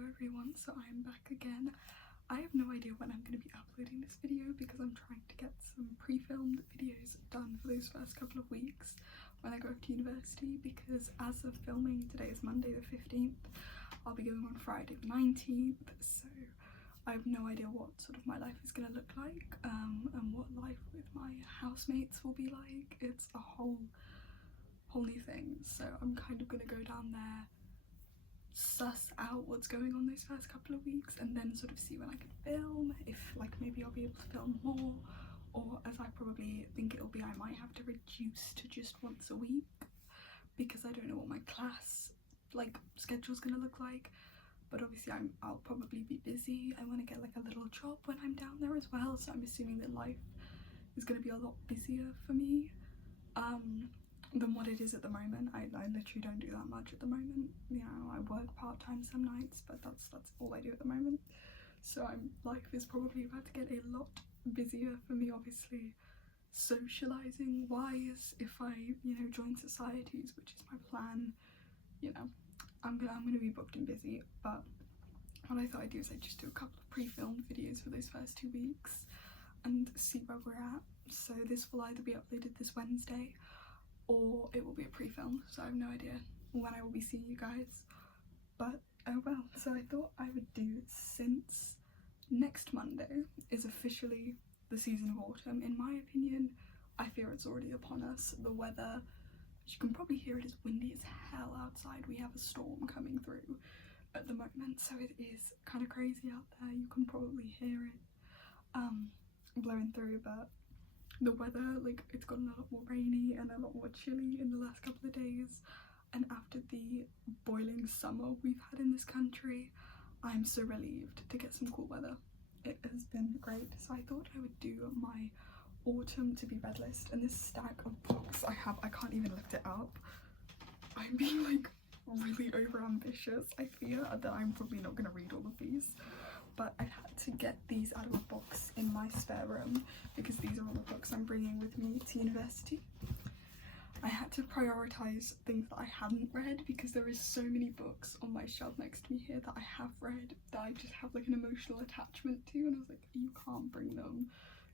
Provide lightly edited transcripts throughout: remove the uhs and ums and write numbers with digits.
Hello everyone, so I am back again. I have no idea when I'm going to be uploading this video because I'm trying to get some pre-filmed videos done for those first couple of weeks when I go to university, because as of filming, today is Monday the 15th, I'll be going on Friday the 19th, so I have no idea what sort of my life is going to look like and what life with my housemates will be like. It's a whole new thing, so I'm kind of going to go down there, suss out what's going on those first couple of weeks, and then sort of see when I can film, if like maybe I'll be able to film more, or as I probably think it'll be, I might have to reduce to just once a week because I don't know what my class like schedule's gonna look like. But obviously I'll probably be busy. I want to get like a little job when I'm down there as well, so I'm assuming that life is going to be a lot busier for me than what it is at the moment. I literally don't do that much at the moment. You know, I work part-time some nights, but that's all I do at the moment. So life is probably about to get a lot busier for me, obviously socializing wise. If I, you know, join societies, which is my plan, you know, I'm gonna be booked and busy. But what I thought I'd do is I'd just do a couple of pre-filmed videos for those first 2 weeks and see where we're at. So this will either be uploaded this Wednesday or it will be a pre-film, so I have no idea when I will be seeing you guys, but oh well. So I thought I would do, since next Monday is officially the season of autumn, in my opinion, I fear it's already upon us. The weather, as you can probably hear, it is windy as hell outside. We have a storm coming through at the moment, so it is kind of crazy out there. You can probably hear it blowing through, but the weather, like, it's gotten a lot more rainy and a lot more chilly in the last couple of days, and after the boiling summer we've had in this country, I'm so relieved to get some cool weather. It has been great. So I thought I would do my autumn to be read list, and this stack of books I have, I can't even lift it up. I'm being like really over ambitious. I fear that I'm probably not going to read all of these, but I had to get these out of a box in my spare room because these are all the books I'm bringing with me to university. I had to prioritise things that I hadn't read because there is so many books on my shelf next to me here that I have read that I just have like an emotional attachment to, and I was like, you can't bring them,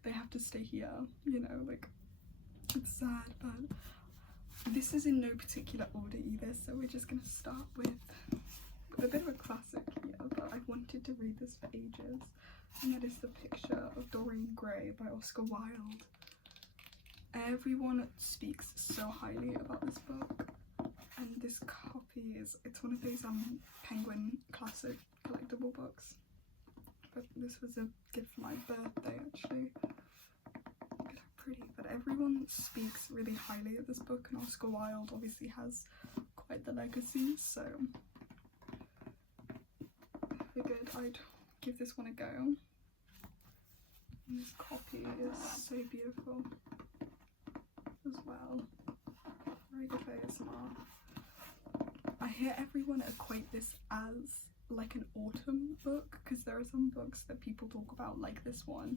they have to stay here, you know, like, it's sad. But this is in no particular order either, so we're just gonna start with a bit of a classic here, but I've wanted to read this for ages, and that is The Picture of Dorian Gray by Oscar Wilde. Everyone speaks so highly about this book, and this copy is, it's one of those Penguin classic collectible books, but this was a gift for my birthday actually. Look at how pretty. But everyone speaks really highly of this book, and Oscar Wilde obviously has quite the legacy, so figured I'd give this one a go. And this copy is so beautiful as well. Very good for ASMR. I hear everyone equate this as like an autumn book, because there are some books that people talk about, like this one,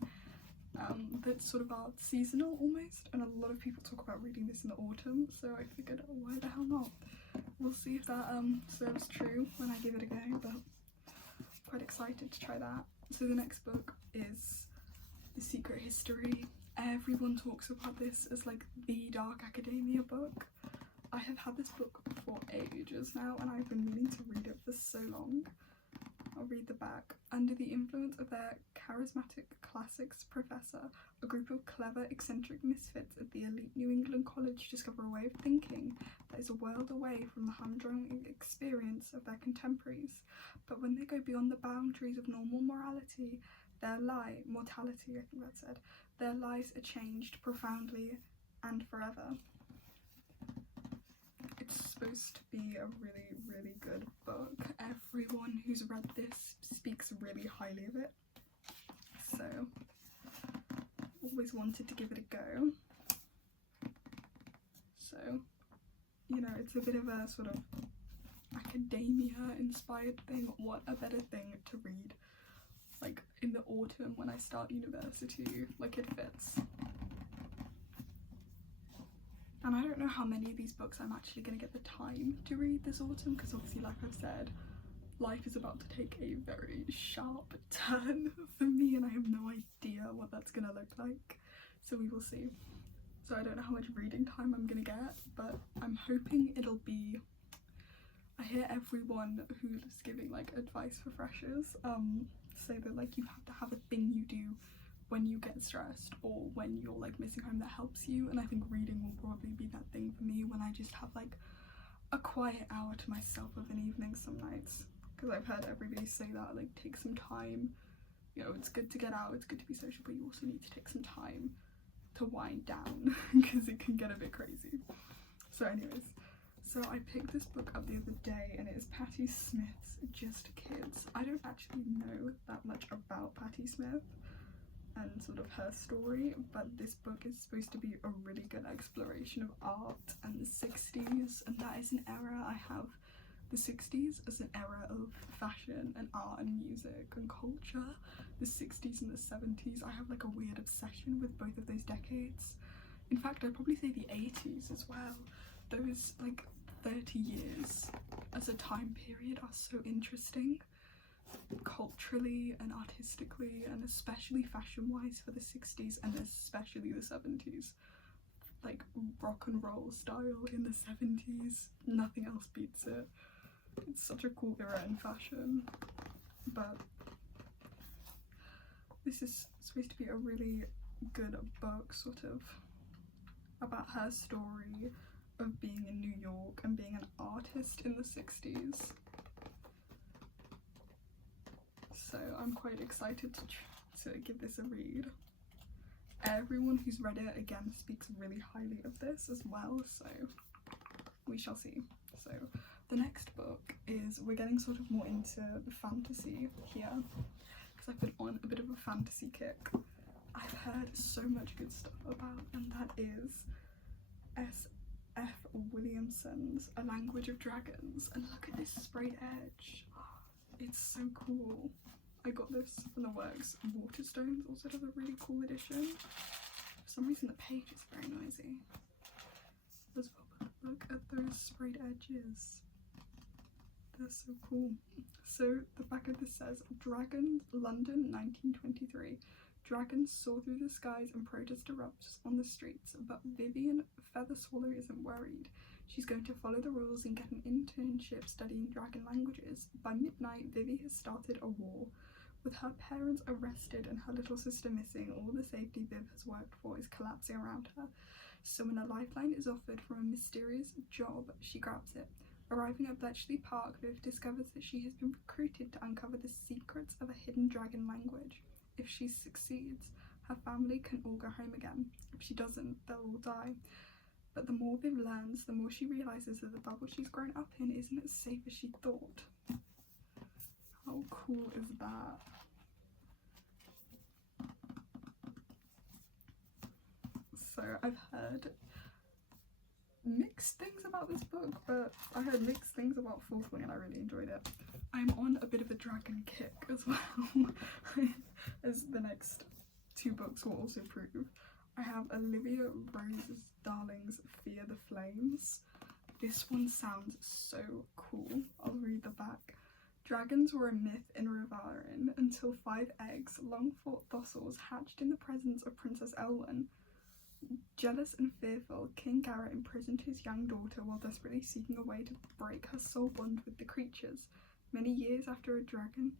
that sort of are seasonal almost, and a lot of people talk about reading this in the autumn, so I figured, oh, why the hell not? We'll see if that serves true when I give it a go, but quite excited to try that. So the next book is The Secret History. Everyone talks about this as like the dark academia book. I have had this book for ages now, and I've been meaning to read it for so long. I'll read the back. Under the influence of their charismatic classics professor, a group of clever, eccentric misfits at the elite New England college discover a way of thinking that is a world away from the humdrum experience of their contemporaries. But when they go beyond the boundaries of normal mortality, their lives are changed profoundly and forever. It's supposed to be a really, really good book. Everyone who's read this speaks really highly of it, so always wanted to give it a go. So, you know, it's a bit of a sort of academia inspired thing. What a better thing to read like in the autumn when I start university, like it fits. And I don't know how many of these books I'm actually going to get the time to read this autumn, because obviously, like I've said, life is about to take a very sharp turn for me, and I have no idea what that's gonna look like, so we will see. So I don't know how much reading time I'm gonna get, but I'm hoping it'll be, I hear everyone who's giving like advice for freshers say that like you have to have a thing you do when you get stressed or when you're like missing home that helps you, and I think reading will probably be that thing for me when I just have like a quiet hour to myself of an evening some nights, because I've heard everybody say that, like, take some time, you know, it's good to get out, it's good to be social, but you also need to take some time to wind down because it can get a bit crazy. So anyways, so I picked this book up the other day, and it is Patti Smith's Just Kids. I don't actually know that much about Patti Smith and sort of her story, but this book is supposed to be a really good exploration of art and the 60s, and that is an era I have the 60s as an era of fashion and art and music and culture. The 60s and the 70s, I have like a weird obsession with both of those decades. In fact, I'd probably say the 80s as well. Those like 30 years as a time period are so interesting, culturally and artistically, and especially fashion-wise for the 60s and especially the 70s. Like rock and roll style in the 70s, nothing else beats it. It's such a cool era in fashion. But this is supposed to be a really good book, sort of about her story of being in New York and being an artist in the 60s. So I'm quite excited to give this a read. Everyone who's read it again speaks really highly of this as well, so we shall see. So the next book is, we're getting sort of more into the fantasy here, because I've been on a bit of a fantasy kick. I've heard so much good stuff about, and that is S.F. Williamson's A Language of Dragons. And look at this sprayed edge, it's so cool. I got this from the works. Waterstones also does a really cool edition. For some reason the page is very noisy as well, but look at those sprayed edges. They're so cool. So the back of this says, Dragons, London 1923. Dragons soar through the skies and protest erupts on the streets, but Vivian Featherswallow isn't worried. She's going to follow the rules and get an internship studying dragon languages. By midnight, Vivi has started a war. With her parents arrested and her little sister missing, all the safety Viv has worked for is collapsing around her. So when a lifeline is offered from a mysterious job, she grabs it. Arriving at Bletchley Park, Viv discovers that she has been recruited to uncover the secrets of a hidden dragon language. If she succeeds, her family can all go home again. If she doesn't, they'll all die. But the more Viv learns, the more she realises that the bubble she's grown up in isn't as safe as she thought. How cool is that? So I've heard mixed things about this book, but I heard mixed things about Fourth Wing and I really enjoyed it. I'm on a bit of a dragon kick as well, as the next two books will also prove. I have Olivia Rose Darling's Fear the Flames. This one sounds so cool. I'll read the back. Dragons were a myth in Rivarin until 5 eggs, long-fought fossils, hatched in the presence of Princess Elwyn. Jealous and fearful, King Garrett imprisoned his young daughter while desperately seeking a way to break her soul bond with the creatures. Many years after a daring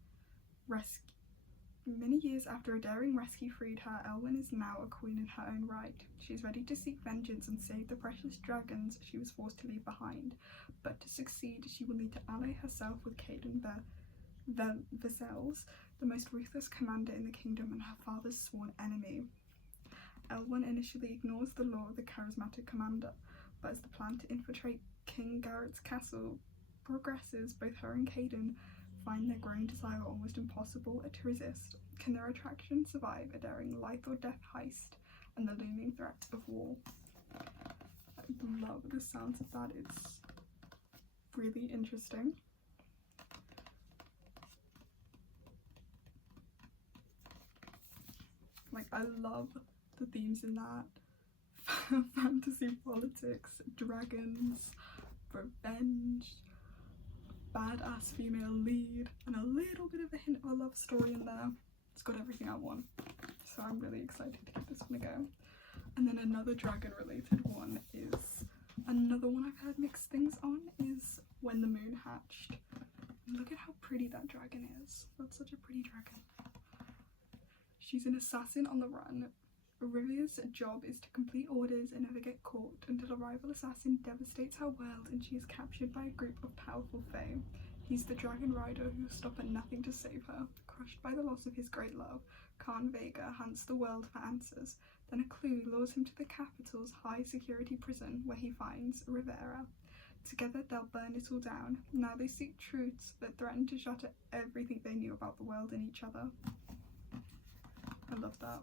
rescue freed her, Elwyn is now a queen in her own right. She is ready to seek vengeance and save the precious dragons she was forced to leave behind. But to succeed, she will need to ally herself with Caden Vesels, the most ruthless commander in the kingdom and her father's sworn enemy. Elwyn initially ignores the law of the charismatic commander, but as the plan to infiltrate King Garrett's castle progresses, both her and Caden find their growing desire almost impossible to resist. Can their attraction survive a daring life or death heist and the looming threat of war? I love the sounds of that. It's really interesting. Like, I love the themes in that. Fantasy, politics, dragons, revenge, badass female lead and a little bit of a hint of a love story in there. It's got everything I want, so I'm really excited to give this one a go. And then another dragon related one is, another one I've heard mixed things on, is When the Moon Hatched. Look at how pretty that dragon is. That's such a pretty dragon. She's an assassin on the run. Rivia's job is to complete orders and never get caught until a rival assassin devastates her world and she is captured by a group of powerful fae. He's the dragon rider who will stop at nothing to save her. Crushed by the loss of his great love, Khan Vega hunts the world for answers. Then a clue lures him to the capital's high security prison where he finds Rivera. Together they'll burn it all down. Now they seek truths that threaten to shatter everything they knew about the world and each other. I love that.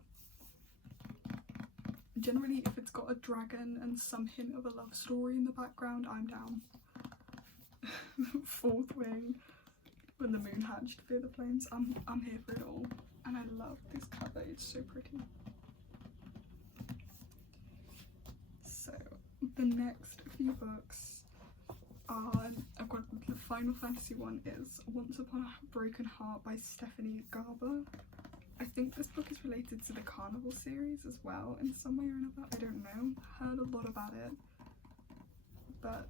Generally, if it's got a dragon and some hint of a love story in the background, I'm down. Fourth Wing, When the Moon Hatched, Fear the Flames. I'm here for it all. And I love this cover, it's so pretty. So, the next few books are, I've got the Final Fantasy one is Once Upon a Broken Heart by Stephanie Garber. I think this book is related to the Carnival series as well in some way or another. I don't know. Heard a lot about it. But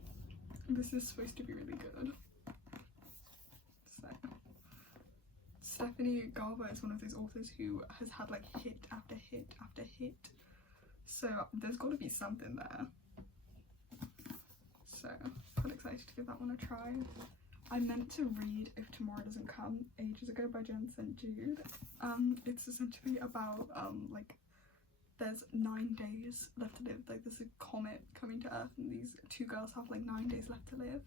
this is supposed to be really good. So Stephanie Garber is one of those authors who has had like hit after hit after hit. So there's got to be something there. So quite excited to give that one a try. I meant to read If Tomorrow Doesn't Come ages ago by Jen St. Jude. It's essentially about like there's 9 days left to live. Like there's a comet coming to Earth and these two girls have like 9 days left to live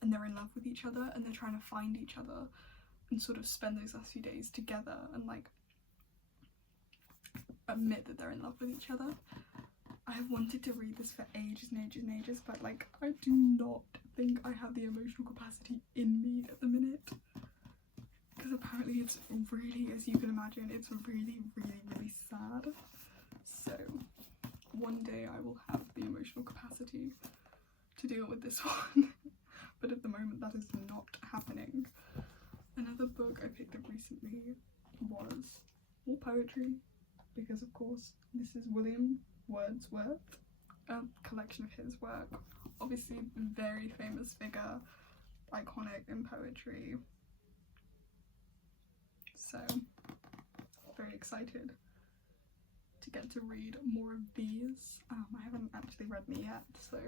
and they're in love with each other and they're trying to find each other and sort of spend those last few days together and like admit that they're in love with each other. I have wanted to read this for ages and ages and ages, but like I do not think I have the emotional capacity in me at the minute, because apparently it's really, as you can imagine, it's really sad. So one day I will have the emotional capacity to deal with this one, but at the moment that is not happening. Another book I picked up recently was more poetry, because of course this is William Wordsworth, a collection of his work. Obviously very famous figure, iconic in poetry. So very excited to get to read more of these. I haven't actually read me yet, so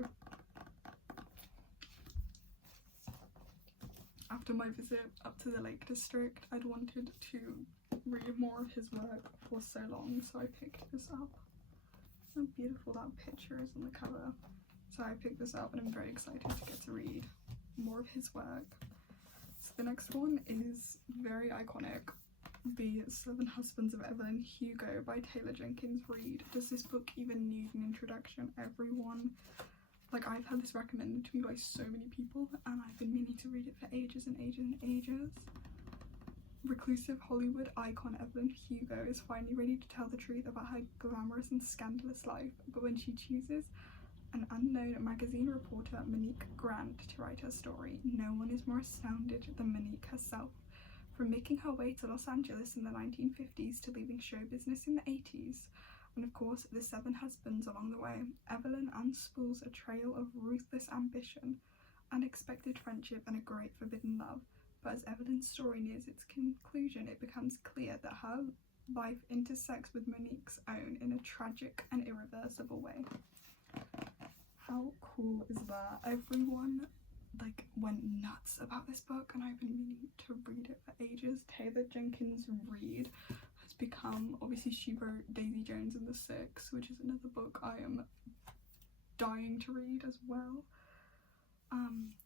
after my visit up to the Lake District I'd wanted to read more of his work for so long, so I picked this up. How beautiful that picture is on the cover. So I picked this up and I'm very excited to get to read more of his work. So the next one is very iconic, The 7 Husbands of Evelyn Hugo by Taylor Jenkins Reid. Does this book even need an introduction? Everyone, like I've had this recommended to me by so many people and I've been meaning to read it for ages and ages and ages. Reclusive Hollywood icon Evelyn Hugo is finally ready to tell the truth about her glamorous and scandalous life, but when she chooses an unknown magazine reporter, Monique Grant, to write her story, no one is more astounded than Monique herself. From making her way to Los Angeles in the 1950s to leaving show business in the 80s, and of course the 7 husbands along the way, Evelyn unspools a trail of ruthless ambition, unexpected friendship and a great forbidden love. But as Evelyn's story nears its conclusion, it becomes clear that her life intersects with Monique's own in a tragic and irreversible way. How cool is that? Everyone like went nuts about this book and I've been meaning to read it for ages. Taylor Jenkins Reid has become, obviously she wrote Daisy Jones and the Six, which is another book I am dying to read as well.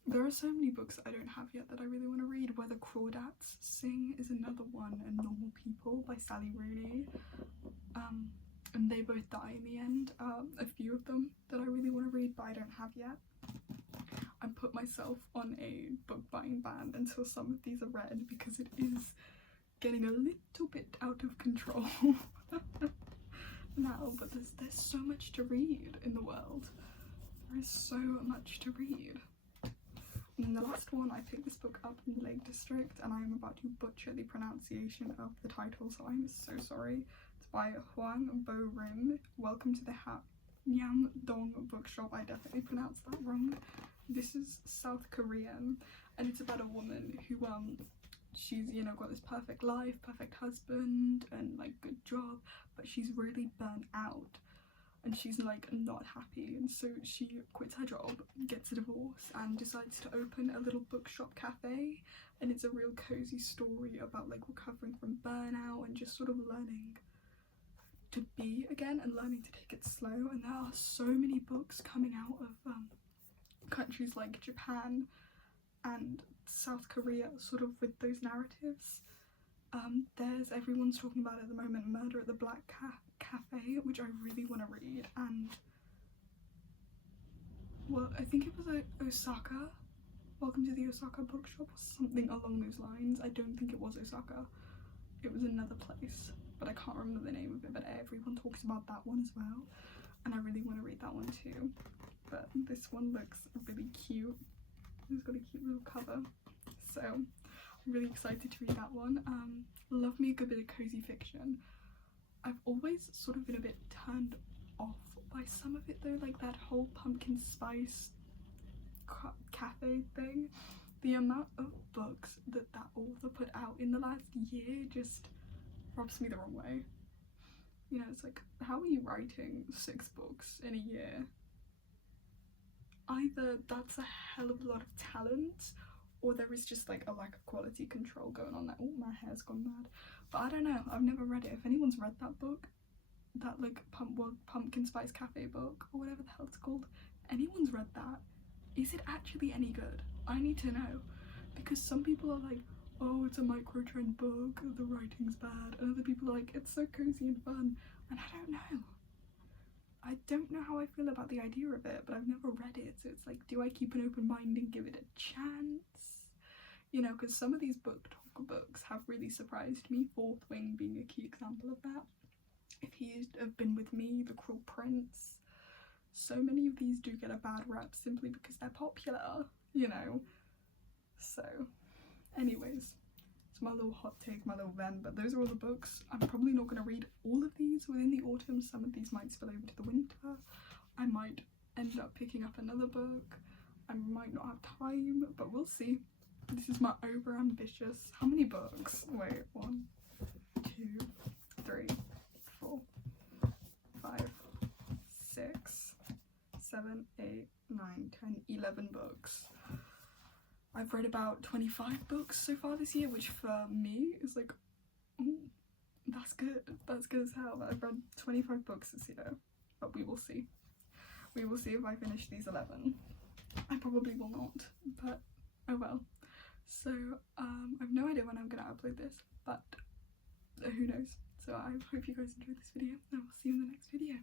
There are so many books I don't have yet that I really want to read. Where the Crawdads Sing is another one, and Normal People by Sally Rooney. And they both die in the end. A few of them that I really want to read but I don't have yet. I put myself on a book buying ban until some of these are read because it is getting a little bit out of control now, but there's so much to read in the world. There is so much to read. And the last one, I picked this book up in the Lake District, and I am about to butcher the pronunciation of the title, so I'm so sorry. It's by Hwang Bo Rim. Welcome to the Nyam Dong Bookshop. I definitely pronounced that wrong. This is South Korean, and it's about a woman who she's, you know, got this perfect life, perfect husband, and like good job, but she's really burnt out. And she's like not happy, and so she quits her job, gets a divorce, and decides to open a little bookshop cafe. And it's a real cozy story about like recovering from burnout and just sort of learning to be again and learning to take it slow. And there are so many books coming out of countries like Japan and South Korea, sort of with those narratives. There's, everyone's talking about at the moment, Murder at the Black Cafe, which I really want to read, and well, I think it was Osaka, Welcome to the Osaka Bookshop, or something along those lines. I don't think it was Osaka, it was another place, but I can't remember the name of it. But everyone talks about that one as well, and I really want to read that one too. But this one looks really cute. It's got a cute little cover, so I'm really excited to read that one. Love me a good bit of cozy fiction. I've always sort of been a bit turned off by some of it though, like that whole pumpkin spice cafe thing. The amount of books that author put out in the last year just rubs me the wrong way. You know, it's like, how are you writing 6 books in a year? Either that's a hell of a lot of talent, or there is just like a lack of quality control going on there. Oh, my hair's gone mad. But I don't know, I've never read it. If anyone's read that book, that like pumpkin spice cafe book, or whatever the hell it's called, anyone's read that, is it actually any good? I need to know, because some people are like, oh, it's a micro trend book, the writing's bad, and other people are like, it's so cozy and fun, and I don't know. I don't know how I feel about the idea of it, but I've never read it, so it's like, do I keep an open mind and give it a chance? You know, because some of these book talk books have really surprised me, Fourth Wing being a key example of that. If He Had Been With Me, The Cruel Prince. So many of these do get a bad rap simply because they're popular, you know. So, anyways, it's my little hot take, my little vent, but those are all the books. I'm probably not going to read all of these within the autumn. Some of these might spill over to the winter. I might end up picking up another book. I might not have time, but we'll see. This is my over-ambitious... How many books? Wait, 1, 2, 3, 4, 5, 6, 7, 8, 9, 10, 11 books. I've read about 25 books so far this year, which for me is like, ooh, that's good. That's good as hell. I've read 25 books this year, but we will see. We will see if I finish these 11. I probably will not, but oh well. So I've no idea when I'm going to upload this, but who knows. So I hope you guys enjoyed this video, and I will see you in the next video.